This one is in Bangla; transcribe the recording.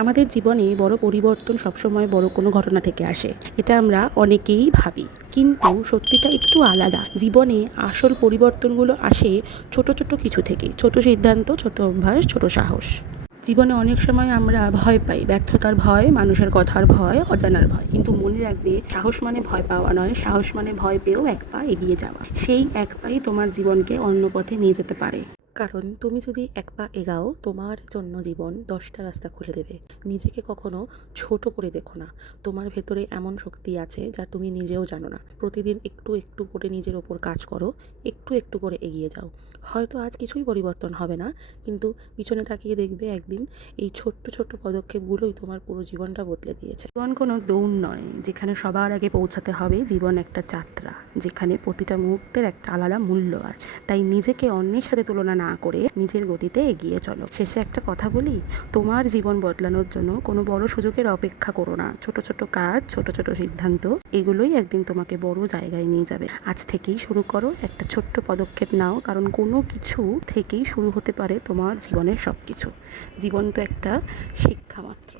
আমাদের জীবনে বড় পরিবর্তন সবসময় বড় কোনো ঘটনা থেকে আসে, এটা আমরা অনেকেই ভাবি। কিন্তু সত্যিটা একটু আলাদা। জীবনে আসল পরিবর্তনগুলো আসে ছোট ছোট কিছু থেকে। ছোট সিদ্ধান্ত, ছোট অভ্যাস, ছোট সাহস। জীবনে অনেক সময় আমরা ভয় পাই, ব্যর্থতার ভয়, মানুষের কথার ভয়, অজানার ভয়। কিন্তু মনে রাখবে, সাহস মানে ভয় পাওয়া নয়, সাহস মানে ভয় পেয়েও এক পা এগিয়ে যাওয়া। সেই এক পাই তোমার জীবনকে অন্য পথে নিয়ে যেতে পারে। কারণ তুমি যদি এক পা এগাও, তোমার জন্য জীবন 10টা রাস্তা খুলে দেবে। নিজেকে কখনো ছোট করে দেখো না। তোমার ভেতরে এমন শক্তি আছে যা তুমি নিজেও জানো না। প্রতিদিন একটু একটু করে নিজের ওপর কাজ করো, একটু একটু করে এগিয়ে যাও। হয়তো আজ কিছুই পরিবর্তন হবে না, কিন্তু পিছনে তাকিয়ে দেখবে একদিন এই ছোট্ট ছোট্ট পদক্ষেপগুলোই তোমার পুরো জীবনটা বদলে দিয়েছে। জীবন কোনো দৌড় নয় যেখানে সবার আগে পৌঁছাতে হবে। জীবন একটা যাত্রা যেখানে প্রতিটা মুহূর্তের একটা আলাদা মূল্য আছে। তাই নিজেকে অন্যের সাথে তুলনা না করে নিজের গতিতে এগিয়ে চলো। শেষে একটা কথা বলি, তোমার জীবন বদলানোর জন্য কোনো বড় সুযোগের অপেক্ষা করো না। ছোট ছোট কাজ, ছোট ছোট সিদ্ধান্ত, এগুলোই একদিন তোমাকে বড় জায়গায় নিয়ে যাবে। আজ থেকেই শুরু করো, একটা ছোট্ট পদক্ষেপ নাও, কারণ কোনো কিছু থেকেই শুরু হতে পারে তোমার জীবনের সব কিছু। জীবন তো একটা শিক্ষা মাত্র।